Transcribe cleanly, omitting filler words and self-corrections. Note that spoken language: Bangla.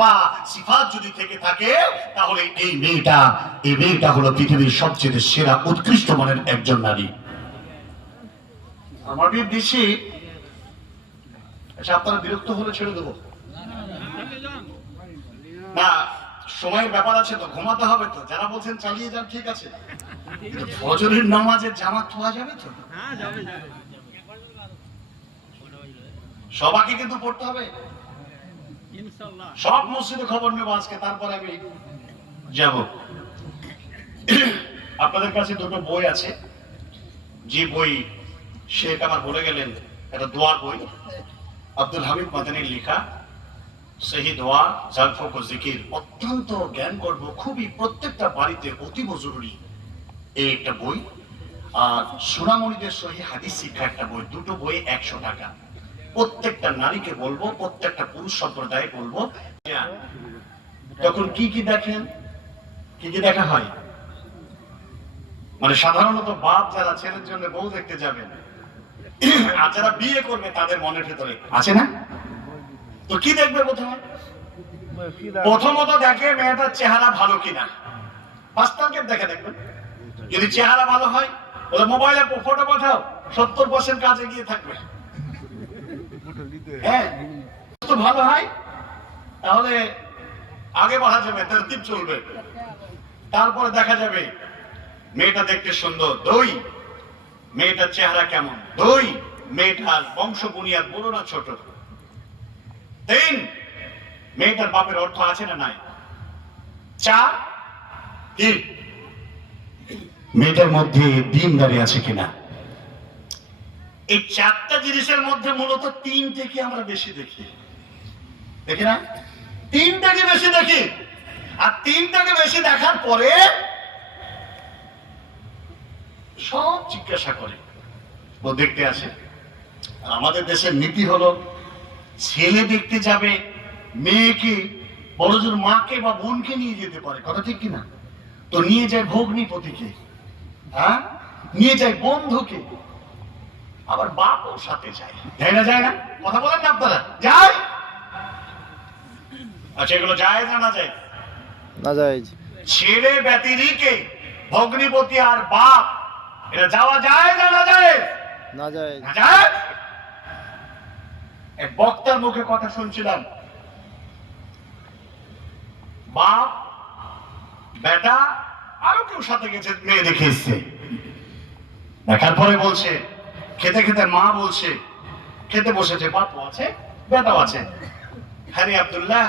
রুতবা সিফাত যদি থেকে থাকে, তাহলে এই মেয়েটা হলো পৃথিবীর সবচেয়ে সেরা উৎকৃষ্ট মানের একজন নারী। আমাদের দেশে, আচ্ছা আপনারা বিরক্ত হলে ছেড়ে দেবো না, সময়ের ব্যাপার আছে তো, ঘুমাতে হবে তো। যারা বলছেন চালিয়ে যান ঠিক আছে, কিন্তু ফজরের নামাজের জামাত হওয়া যাবে তো? সবাইকে কিন্তু পড়তে হবে, সব মসজিদে খবর নেব আজকে, তারপরে আমি যাব। আপনাদের কাছে দুটো বই আছে, যে বই শেখ আমার বলে গেলেন, একটা দোয়ার বই, আব্দুল হামিদ মাদানির লেখা সহি দোয়া জালফক ও জিকির, অত্যন্ত জ্ঞান করব, খুবই প্রত্যেকটা বাড়িতে অতীব জরুরি এই একটা বই। আর সোনামণিদের সহি হাদিস শিক্ষা একটা বই, দুটো বই 100 টাকা। প্রত্যেকটা নারীকে বলবো, প্রত্যেকটা পুরুষ সম্প্রদায় বলবো, তখন কি কি দেখেন, কি কি দেখা হয়, মানে সাধারণত বাপ যারা ছেলের জন্য বউ দেখতে যাবেন আর যারা বিয়ে করবে তাদের মনের ভেতরে আছে না, তো কি দেখবে প্রথমে? প্রথমত দেখে মেয়েটার চেহারা ভালো কিনা, ফার্স্ট টার্গেট দেখবেন। যদি চেহারা ভালো হয়, ওদের মোবাইলে ফটো পাঠাও, 70% কাজে গিয়ে থাকবে। হ্যাঁ, তো ভালো হয় তাহলে আগে বাড়া যাবে, তারতিব চলবে। তারপরে দেখা যাবে মেয়েটা দেখতে সুন্দর, 2 মেয়েটার চেহারা কেমন, 2 মেয়েটার বংশ বুনিয়াদ বড় না ছোট, 3 মেয়েটার বাপের অর্থ আছে না নাই, 4 কি মেয়েটার মধ্যে দিনদারি আছে কিনা। এই 4টা জিনিসের মধ্যে মূলত 3টাকে আমরা বেশি দেখি, দেখি না? 3টাকে বেশি দেখি, আর 3টাকে বেশি দেখার পরে সব জিজ্ঞাসা করে ও দেখতে আসে। আর আমাদের দেশের নীতি হলো, ছেলে দেখতে যাবে মেয়েকে বড়জোর মাকে বা বোনকে নিয়ে যেতে পারে, কথা ঠিক কিনা? তো নিয়ে যায় ভগ্নিপতিকে, হ্যাঁ, নিয়ে যায় বন্ধুকে, আবার বাপও সাথে যায়, যায় না? যায় না? কথা বলেন না আপনারা, যায়? আচ্ছা, এগুলো যায় না না যায়? না যায়। ছেলে ব্যতিরিকে ভগ্নিপতি আর বাপ, এটা যাওয়া যায় না না যায়? না যায়। না যায়? এক বক্তার মুখে কথা শুনছিলাম, বাপ বেটা আরো কেউ সাথে গেছে, মেয়ে দেখে এসছে, দেখার পরে বলছে, খেতে খেতে মা বলছে, খেতে বসেছে, বাপও আছে বেটাও আছে, হ্যাঁ রে আব্দুল্লাহ,